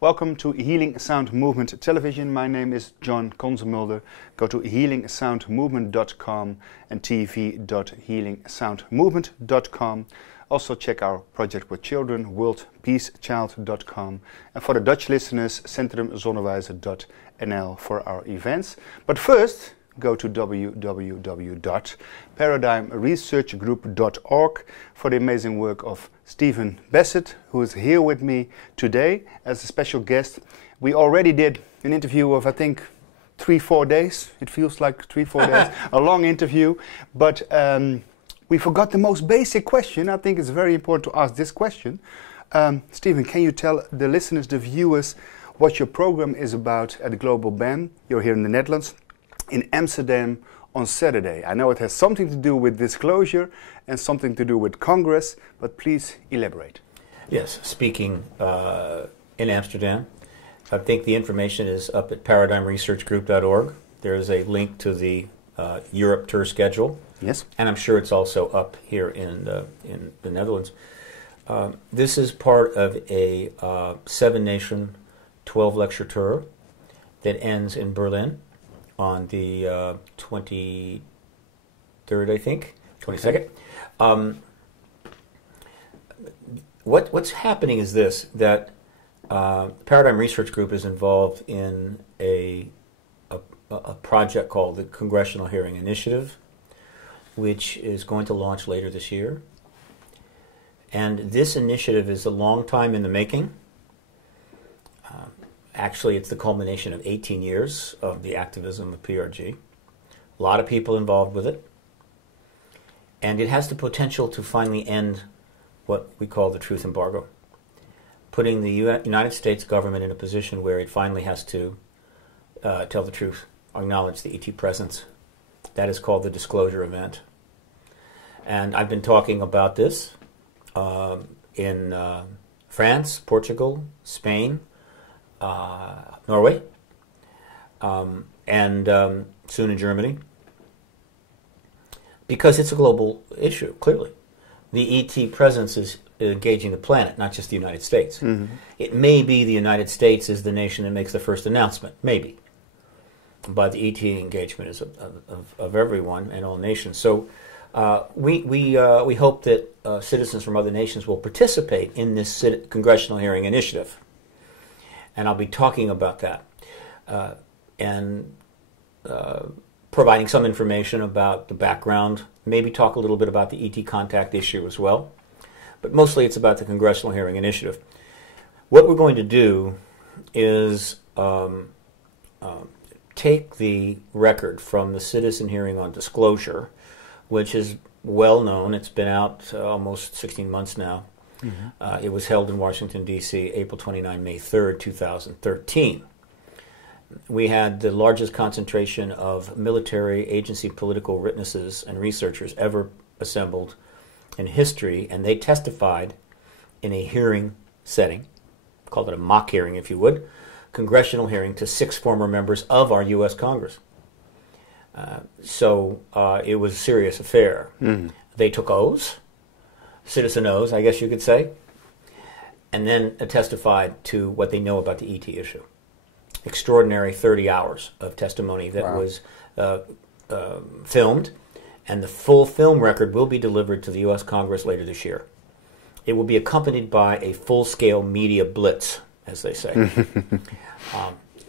Welcome to Healing Sound Movement Television. My name is John Consemulder. Go to healingsoundmovement.com and tv.healingsoundmovement.com. Also check our project with children, worldpeacechild.com. And for the Dutch listeners, centrumzonnewijzer.nl for our events. But first, go to www.paradigmresearchgroup.org for the amazing work of Stephen Bassett, who is here with me today as a special guest. We already did an interview of, I think, 3-4 days. It feels like 3-4 days, a long interview. But we forgot the most basic question. I think it's very important to ask this question. Stephen, can you tell the listeners, the viewers, what your program is about at Global BAM? You're here in the Netherlands, in Amsterdam on Saturday. I know it has something to do with disclosure and something to do with Congress, but please elaborate. Yes, speaking in Amsterdam, I think the information is up at paradigmresearchgroup.org. There is a link to the Europe tour schedule. Yes. And I'm sure it's also up here in the Netherlands. This is part of a 7-nation, 12-lecture tour that ends in Berlin on the 23rd, I think, 22nd. What's happening is this, that Paradigm Research Group is involved in a project called the Congressional Hearing Initiative, which is going to launch later this year. And this initiative is a long time in the making. Actually, it's the culmination of 18 years of the activism of PRG. A lot of people involved with it. And it has the potential to finally end what we call the truth embargo, putting the United States government in a position where it finally has to tell the truth, acknowledge the ET presence. That is called the disclosure event. And I've been talking about this in France, Portugal, Spain, Norway, and soon in Germany, because it's a global issue, clearly. The ET presence is engaging the planet, not just the United States. Mm-hmm. It may be the United States is the nation that makes the first announcement, maybe. But the ET engagement is of everyone and all nations. So we hope that citizens from other nations will participate in this congressional hearing initiative. And I'll be talking about that and providing some information about the background, maybe talk a little bit about the ET contact issue as well. But mostly it's about the Congressional Hearing Initiative. What we're going to do is take the record from the citizen hearing on disclosure, which is well known. It's been out almost 16 months now. Mm-hmm. It was held in Washington, D.C., April 29, May 3rd, 2013. We had the largest concentration of military agency political witnesses and researchers ever assembled in history, and they testified in a hearing setting, called it a mock hearing, if you would, congressional hearing to 6 former members of our U.S. Congress. So it was a serious affair. Mm. They took oaths. Citizen oaths, I guess you could say, and then testified to what they know about the ET issue. Extraordinary 30 hours of testimony that was filmed, and the full film record will be delivered to the U.S. Congress later this year. It will be accompanied by a full-scale media blitz, as they say.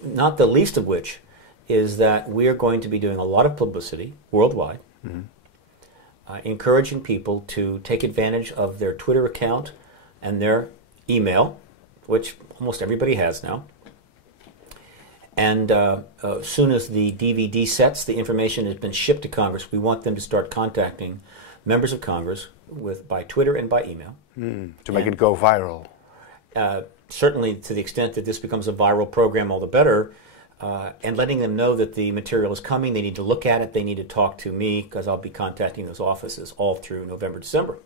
Not the least of which is that we are going to be doing a lot of publicity worldwide, mm-hmm. Encouraging people to take advantage of their Twitter account and their email, which almost everybody has now. And as soon as the DVD sets, the information has been shipped to Congress, we want them to start contacting members of Congress by Twitter and by email. To make it go viral. Certainly to the extent that this becomes a viral program, all the better. And letting them know that the material is coming. They need to look at it. They need to talk to me, because I'll be contacting those offices all through November, December,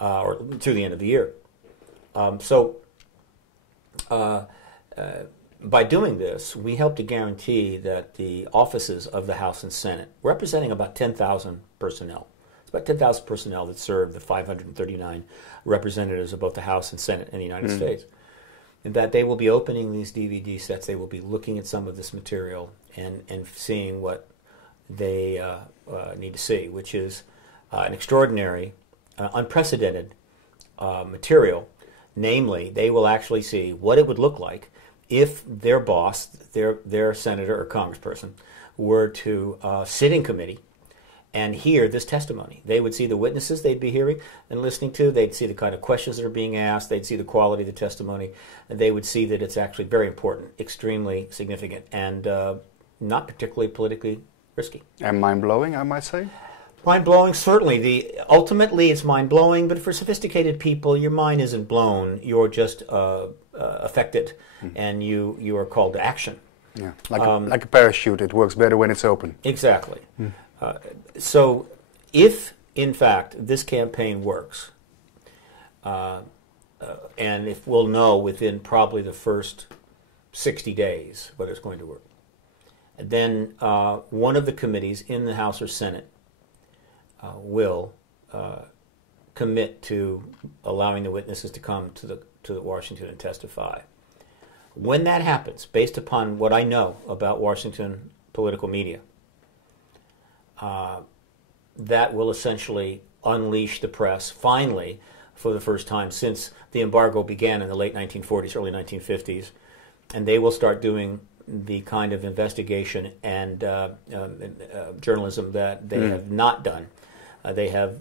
or through the end of the year. By doing this, we help to guarantee that the offices of the House and Senate, representing about 10,000 personnel, it's about 10,000 personnel that serve the 539 representatives of both the House and Senate in the United States, that they will be opening these DVD sets. They will be looking at some of this material and seeing what they need to see, which is an extraordinary, unprecedented material. Namely, they will actually see what it would look like if their boss, their senator or congressperson, were to sit in committee and hear this testimony. They would see the witnesses they'd be hearing and listening to. They'd see the kind of questions that are being asked. They'd see the quality of the testimony. And they would see that it's actually very important, extremely significant, and not particularly politically risky. And mind-blowing, I might say? Mind-blowing, certainly. Ultimately, it's mind-blowing, but for sophisticated people, your mind isn't blown. You're just affected, and you are called to action. Yeah, like a parachute. It works better when it's open. Exactly. So if, in fact, this campaign works, and if we'll know within probably the first 60 days whether it's going to work, then one of the committees in the House or Senate will commit to allowing the witnesses to come to Washington and testify. When that happens, based upon what I know about Washington political media, that will essentially unleash the press, finally, for the first time since the embargo began in the late 1940s, early 1950s, and they will start doing the kind of investigation and journalism that they have not done. They have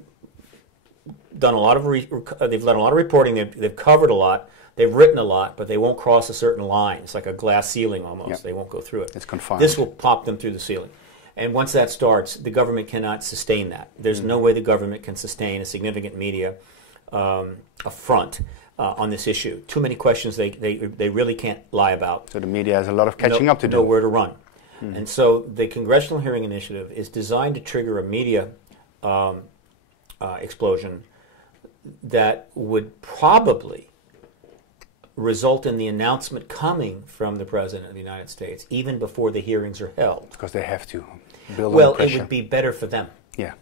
done a lot of they've done a lot of reporting. They've covered a lot. They've written a lot, but they won't cross a certain line. It's like a glass ceiling almost. Yep. They won't go through it. It's confined. This will pop them through the ceiling. And once that starts, the government cannot sustain that. There's no way the government can sustain a significant media affront on this issue. Too many questions they really can't lie about. So the media has a lot of catching up to do. Nowhere to run. And so the Congressional Hearing Initiative is designed to trigger a media explosion that would probably result in the announcement coming from the President of the United States even before the hearings are held. Because they have to build Well, on pressure. it would be better for them. Yeah.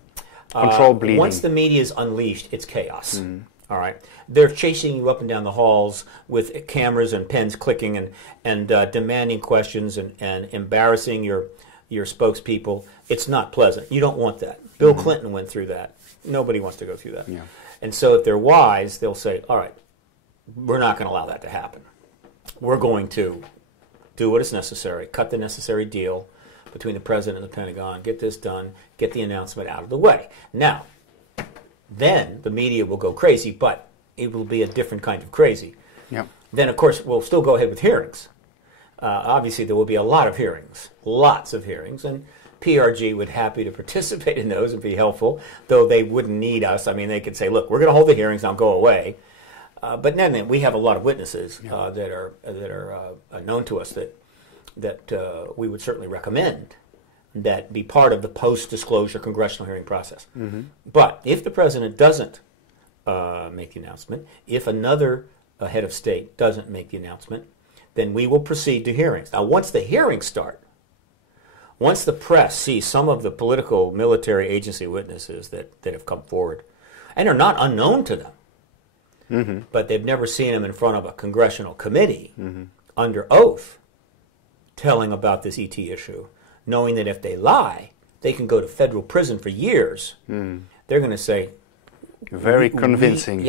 Control bleeding. Once the media is unleashed, it's chaos. All right, they're chasing you up and down the halls with cameras and pens clicking and demanding questions and embarrassing your spokespeople. It's not pleasant. You don't want that. Bill Clinton went through that. Nobody wants to go through that. Yeah. And so if they're wise, they'll say, all right, we're not going to allow that to happen. We're going to do what is necessary, cut the necessary deal between the President and the Pentagon, get this done, get the announcement out of the way. Now, then the media will go crazy, but it will be a different kind of crazy. Yeah. Then, of course, we'll still go ahead with hearings. Obviously, there will be a lot of hearings, lots of hearings, and PRG would happy to participate in those and be helpful, though they wouldn't need us. I mean, they could say, look, we're going to hold the hearings, now go away. But then we have a lot of witnesses that are known to us that we would certainly recommend that be part of the post-disclosure congressional hearing process. But if the President doesn't make the announcement, if another head of state doesn't make the announcement, then we will proceed to hearings. Now, once the hearings start, once the press sees some of the political military agency witnesses that have come forward, and are not unknown to them, but they've never seen them in front of a congressional committee under oath telling about this ET issue, knowing that if they lie, they can go to federal prison for years. They're going to say, very convincing.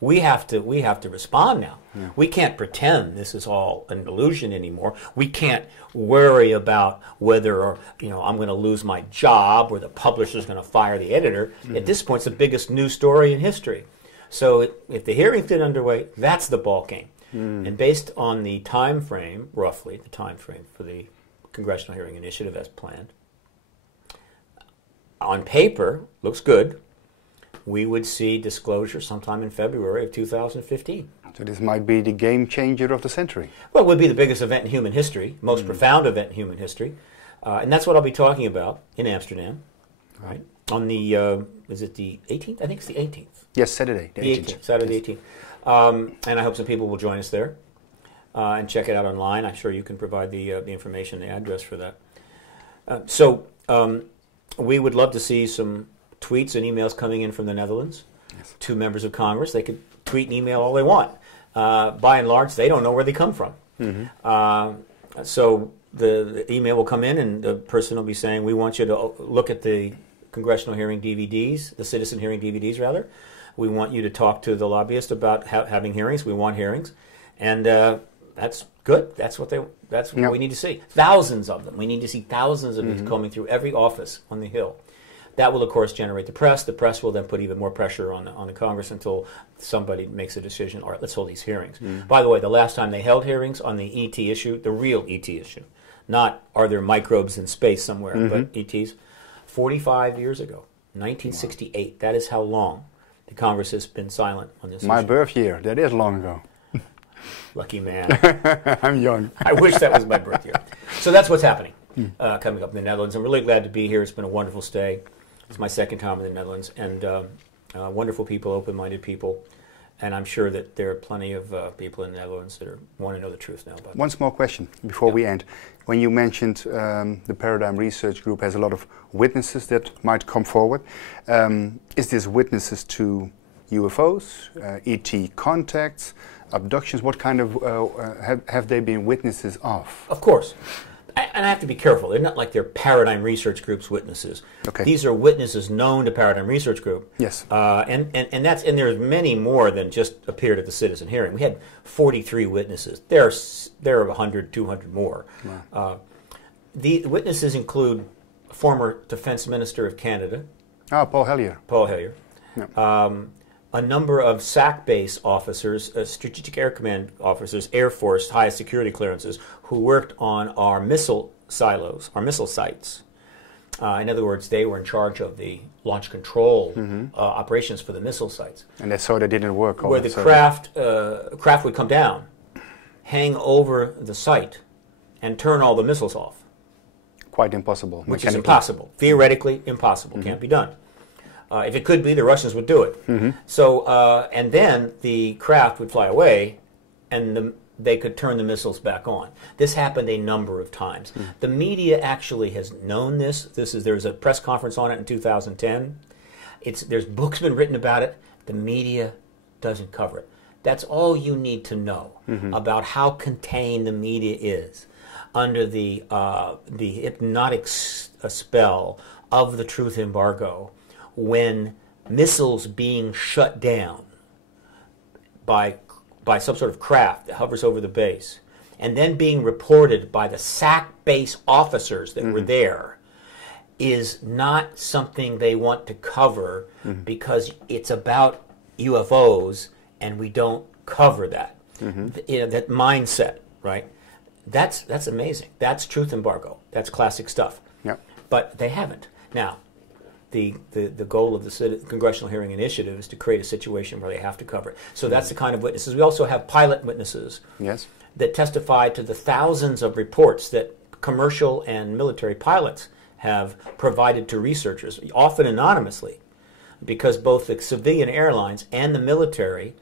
we have to respond now. We can't pretend this is all an illusion anymore. We can't worry about whether I'm going to lose my job or the publisher's going to fire the editor. At this point, it's the biggest news story in history. So if the hearings get underway, that's the ball game. And based on the time frame, roughly the time frame for the Congressional Hearing Initiative as planned, on paper, looks good. We would see disclosure sometime in February of 2015. So this might be the game changer of the century. Well, it would be the biggest event in human history, most profound event in human history. And that's what I'll be talking about in Amsterdam, right? On the, is it the 18th? I think it's the 18th. Yes, Saturday, the 18th. Saturday the 18th. And I hope some people will join us there and check it out online. I'm sure you can provide the information, the address for that. So we would love to see some tweets and emails coming in from the Netherlands to members of Congress. They could tweet and email all they want. by and large, they don't know where they come from. So the email will come in, and the person will be saying, we want you to look at the congressional hearing DVDs, the citizen hearing DVDs, rather. We want you to talk to the lobbyist about having hearings. We want hearings. And that's good. That's what we need to see. Thousands of them. We need to see thousands of these coming through every office on the Hill. That will, of course, generate the press. The press will then put even more pressure on the Congress until somebody makes a decision. All right, let's hold these hearings. By the way, the last time they held hearings on the ET issue, the real ET issue, not are there microbes in space somewhere, but ETs, 45 years ago, 1968. Wow. That is how long the Congress has been silent on this issue. My birth year. That is long ago. Lucky man. I'm young. I wish that was my birth year. So that's what's happening coming up in the Netherlands. I'm really glad to be here. It's been a wonderful stay. It's my second time in the Netherlands, and wonderful people, open-minded people, and I'm sure that there are plenty of people in the Netherlands that want to know the truth now. About One small question before we end. When you mentioned the Paradigm Research Group has a lot of witnesses that might come forward, is this witnesses to UFOs, ET contacts, abductions? What kind of have they been witnesses of? Of course. And I have to be careful. They're not like they're Paradigm Research Group's witnesses. Okay. These are witnesses known to Paradigm Research Group. Yes. And there's many more than just appeared at the citizen hearing. We had 43 witnesses. There are 100, 200 more. Wow. The witnesses include former Defense Minister of Canada. Paul Hellyer. Paul Hellyer. Yeah. A number of SAC base officers, Strategic Air Command officers, Air Force, highest security clearances, who worked on our missile silos, our missile sites. In other words, they were in charge of the launch control operations for the missile sites. And they saw that didn't work. Where the craft would come down, hang over the site, and turn all the missiles off. Quite impossible. Which is impossible. Theoretically impossible. Can't be done. If it could be, the Russians would do it. So, and then the craft would fly away, and they could turn the missiles back on. This happened a number of times. The media actually has known this. There was a press conference on it in 2010. There's books been written about it. The media doesn't cover it. That's all you need to know about how contained the media is under the hypnotic spell of the truth embargo. When missiles being shut down by some sort of craft that hovers over the base, and then being reported by the SAC base officers that were there, is not something they want to cover because it's about UFOs, and we don't cover that. That mindset, right? That's amazing. That's truth embargo. That's classic stuff. Yep. But they haven't. Now, the goal of the Congressional Hearing Initiative is to create a situation where they have to cover it. So that's the kind of witnesses. We also have pilot witnesses that testify to the thousands of reports that commercial and military pilots have provided to researchers, often anonymously, because both the civilian airlines and the military,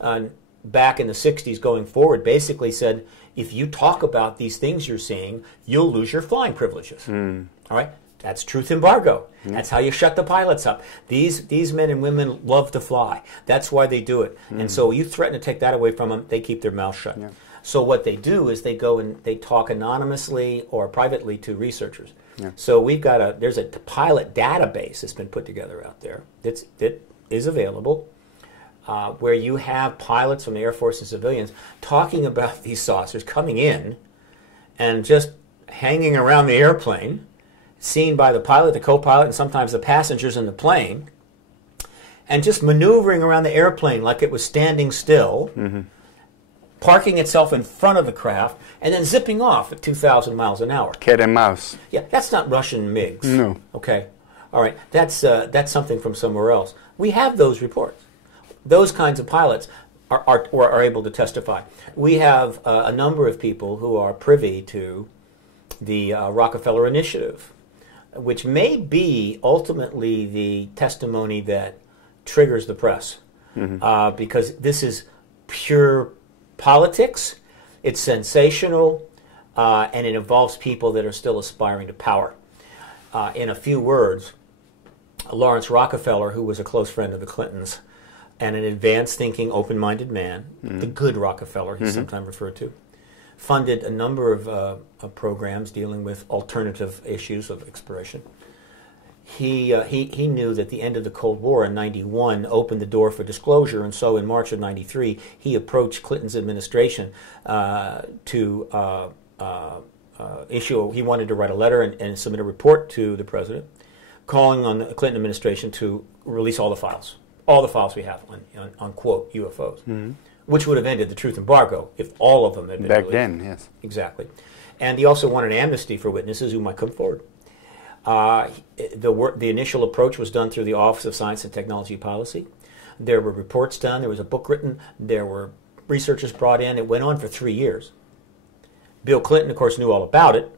back in the 60s going forward, basically said, if you talk about these things you're seeing, you'll lose your flying privileges. All right? That's truth embargo. That's how you shut the pilots up. These men and women love to fly. That's why they do it. And so you threaten to take that away from them, they keep their mouth shut. So what they do is they go and they talk anonymously or privately to researchers. So there's a pilot database that's been put together out there that is available, where you have pilots from the Air Force and civilians talking about these saucers coming in and just hanging around the airplane, seen by the pilot, the co-pilot, and sometimes the passengers in the plane, and just maneuvering around the airplane like it was standing still, parking itself in front of the craft, and then zipping off at 2,000 miles an hour. Cat and mouse. Yeah, that's not Russian MiGs. No. Okay. All right. That's something from somewhere else. We have those reports. Those kinds of pilots are able to testify. We have a number of people who are privy to the Rockefeller Initiative, which may be ultimately the testimony that triggers the press, because this is pure politics, it's sensational, and it involves people that are still aspiring to power. In a few words, Lawrence Rockefeller, who was a close friend of the Clintons, and an advanced-thinking, open-minded man, the good Rockefeller he's sometimes referred to, funded a number of programs dealing with alternative issues of exploration. He knew that the end of the Cold War in '91 opened the door for disclosure, and so in March of '93 he approached Clinton's administration to issue. He wanted to write a letter and submit a report to the president, calling on the Clinton administration to release all the files we have on quote UFOs, which would have ended the truth embargo if all of them had been back released. then. Yes, exactly. And he also wanted amnesty for witnesses who might come forward. The initial approach was done through the Office of Science and Technology Policy. There were reports done. There was a book written. There were researchers brought in. It went on for 3 years. Bill Clinton, of course, knew all about it.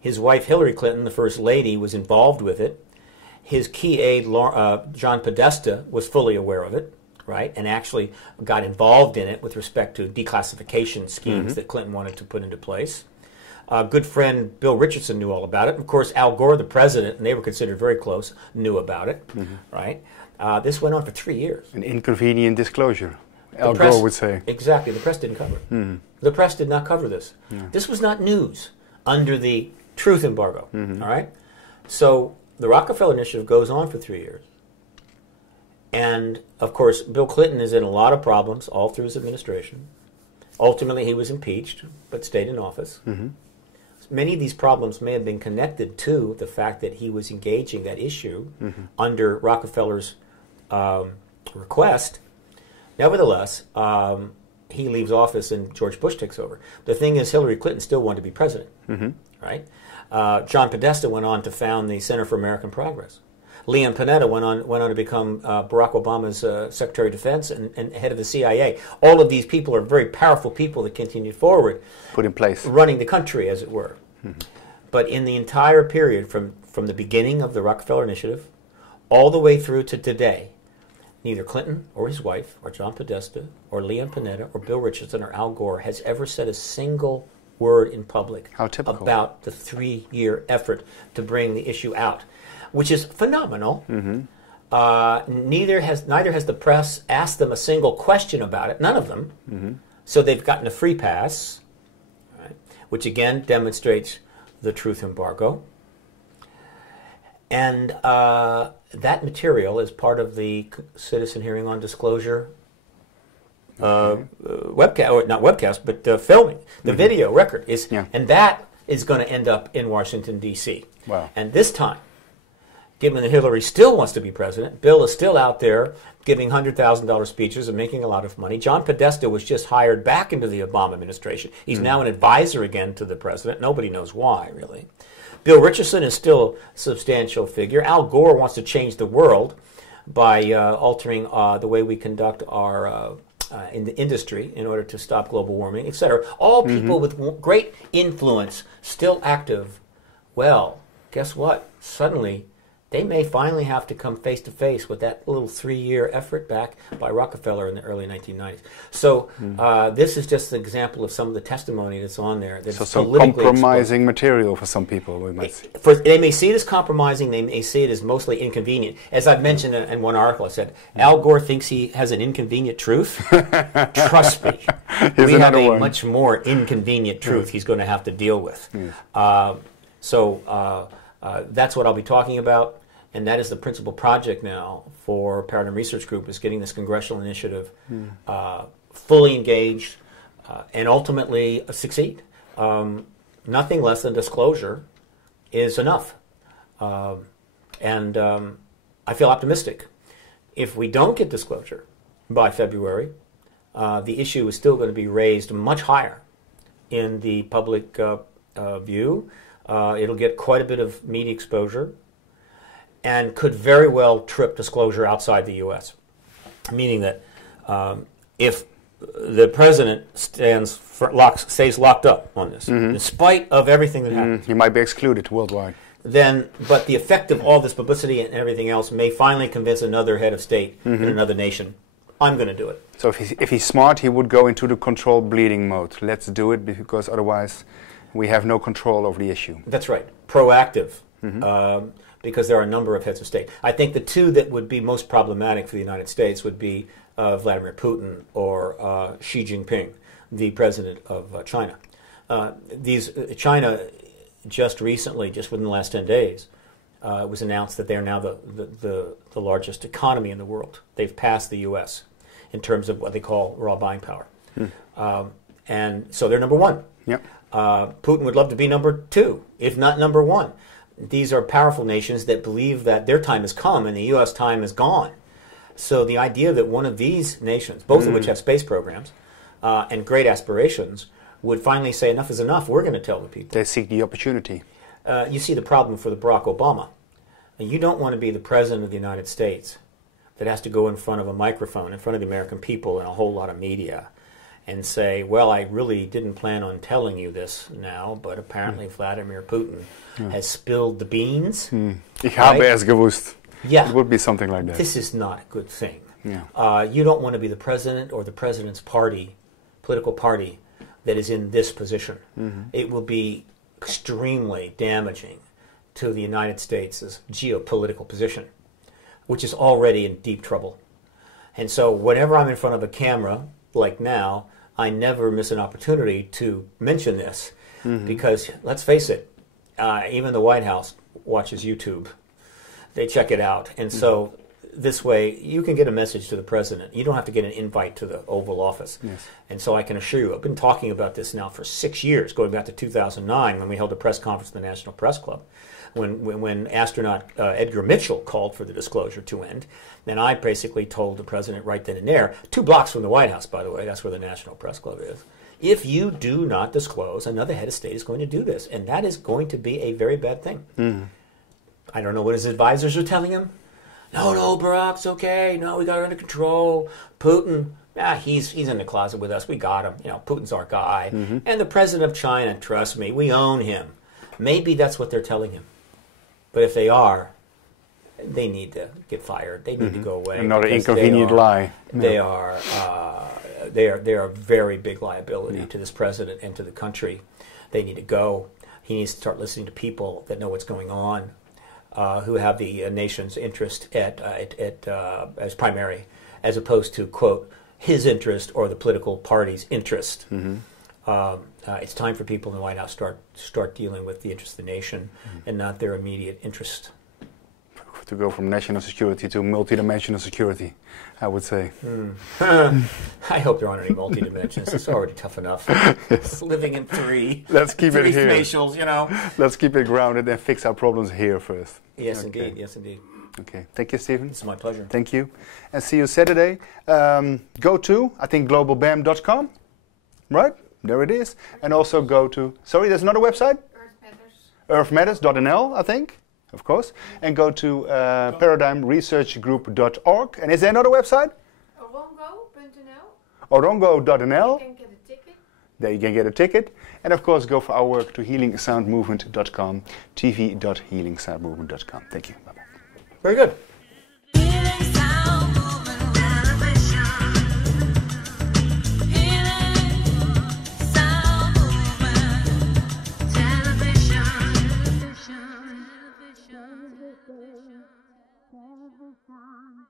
His wife, Hillary Clinton, the First Lady, was involved with it. His key aide, John Podesta, was fully aware of it, right, and actually got involved in it with respect to declassification schemes that Clinton wanted to put into place. Good friend Bill Richardson knew all about it. Of course, Al Gore, the president, and they were considered very close, knew about it, right? This went on for 3 years. An inconvenient disclosure, Al Gore would say. Exactly. The press didn't cover it. The press did not cover this. This was not news under the truth embargo, all right? So the Rockefeller Initiative goes on for 3 years. And, of course, Bill Clinton is in a lot of problems all through his administration. Ultimately, he was impeached, but stayed in office. Many of these problems may have been connected to the fact that he was engaging that issue under Rockefeller's request. Nevertheless, he leaves office and George Bush takes over. The thing is, Hillary Clinton still wanted to be president, right? John Podesta went on to found the Center for American Progress. Leon Panetta went on to become Barack Obama's Secretary of Defense and head of the CIA. All of these people are very powerful people that continued forward, put in place, running the country, as it were. But in the entire period, from the beginning of the Rockefeller Initiative, all the way through to today, neither Clinton or his wife, or John Podesta, or Leon Panetta, or Bill Richardson, or Al Gore has ever said a single word in public about the 3-year effort to bring the issue out, which is phenomenal. Neither has the press asked them a single question about it, none of them. So they've gotten a free pass, right, which again demonstrates the truth embargo. And that material is part of the citizen hearing on disclosure webcast, or not webcast, but filming. The video record is, and that is going to end up in Washington, D.C. Wow. And this time, given that Hillary still wants to be president, Bill is still out there giving $100,000 speeches and making a lot of money. John Podesta was just hired back into the Obama administration. He's now an advisor again to the president. Nobody knows why, really. Bill Richardson is still a substantial figure. Al Gore wants to change the world by altering the way we conduct our in the industry in order to stop global warming, etc. All people with great influence, still active. Well, guess what? Suddenly, they may finally have to come face to face with that little 3-year effort back by Rockefeller in the early 1990s. So this is just an example of some of the testimony that's on there. That's so some compromising material for some people, we might say. They may see it as compromising. They may see it as mostly inconvenient. As I've mentioned in one article, I said, Al Gore thinks he has an inconvenient truth. Trust me. We have a much more inconvenient truth he's going to have to deal with. That's what I'll be talking about, and that is the principal project now for Paradigm Research Group, is getting this congressional initiative fully engaged and ultimately succeed. Nothing less than disclosure is enough. And I feel optimistic. If we don't get disclosure by February, the issue is still going to be raised much higher in the public view. It'll get quite a bit of media exposure and could very well trip disclosure outside the U.S., meaning that if the president stays locked up on this, in spite of everything that happens, he might be excluded worldwide. But the effect of all this publicity and everything else may finally convince another head of state in another nation, I'm going to do it. So if he's smart, he would go into the control bleeding mode. Let's do it, because otherwise we have no control over the issue. That's right. Proactive. because there are a number of heads of state. I think the two that would be most problematic for the United States would be Vladimir Putin or Xi Jinping, the president of China. China just recently, just within the last 10 days, it was announced that they are now the largest economy in the world. They've passed the U.S. in terms of what they call raw buying power. And so they're number one. Yep. Putin would love to be number two, if not number one. These are powerful nations that believe that their time has come and the U.S. time is gone. So the idea that one of these nations, both of which have space programs and great aspirations, would finally say enough is enough, we're going to tell the people. They seek the opportunity. You see the problem for the Barack Obama. You don't want to be the president of the United States that has to go in front of a microphone, in front of the American people and a whole lot of media, and say, well, I really didn't plan on telling you this now, but apparently Vladimir Putin has spilled the beans. Ich habe es gewusst. Yeah. It would be something like that. This is not a good thing. Yeah. You don't want to be the president or the president's party, political party, that is in this position. It will be extremely damaging to the United States' geopolitical position, which is already in deep trouble. And so whenever I'm in front of a camera, like now, I never miss an opportunity to mention this, because let's face it, even the White House watches YouTube. They check it out. And so this way, you can get a message to the president. You don't have to get an invite to the Oval Office. Yes. And so I can assure you, I've been talking about this now for 6 years, going back to 2009 when we held a press conference at the National Press Club, when astronaut Edgar Mitchell called for the disclosure to end. And I basically told the president right then and there, 2 blocks from the White House, by the way, that's where the National Press Club is, if you do not disclose, another head of state is going to do this. And that is going to be a very bad thing. I don't know what his advisors are telling him. No, Barack's okay. No, we got it under control. Putin, he's in the closet with us. We got him. You know, Putin's our guy. And the president of China, trust me, we own him. Maybe that's what they're telling him. But if they are, they need to get fired. They need to go away. Another inconvenient lie. They are a very big liability to this president and to the country. They need to go. He needs to start listening to people that know what's going on, who have the nation's interest as primary, as opposed to, quote, his interest or the political party's interest. It's time for people in the White House start dealing with the interest of the nation and not their immediate interest. To go from national security to multidimensional security, I would say. I hope there aren't any multi-dimensions. It's already tough enough. It's living in three. Let's keep it here. Spatials, you know. Let's keep it grounded and fix our problems here first. Yes, indeed. Yes, indeed. Okay. Thank you, Stephen. It's my pleasure. Thank you. And see you Saturday. Go to, I think, globalbam.com. Right? There it is. And also go to, sorry, there's another website? Earthmatters.nl, I think. Of course, and go to paradigmresearchgroup.org. And is there another website? Orongo.nl. You can get a ticket. There you can get a ticket. And of course, go for our work to healingsoundmovement.com, tv.healingsoundmovement.com. Thank you. Bye-bye. Very good. Television.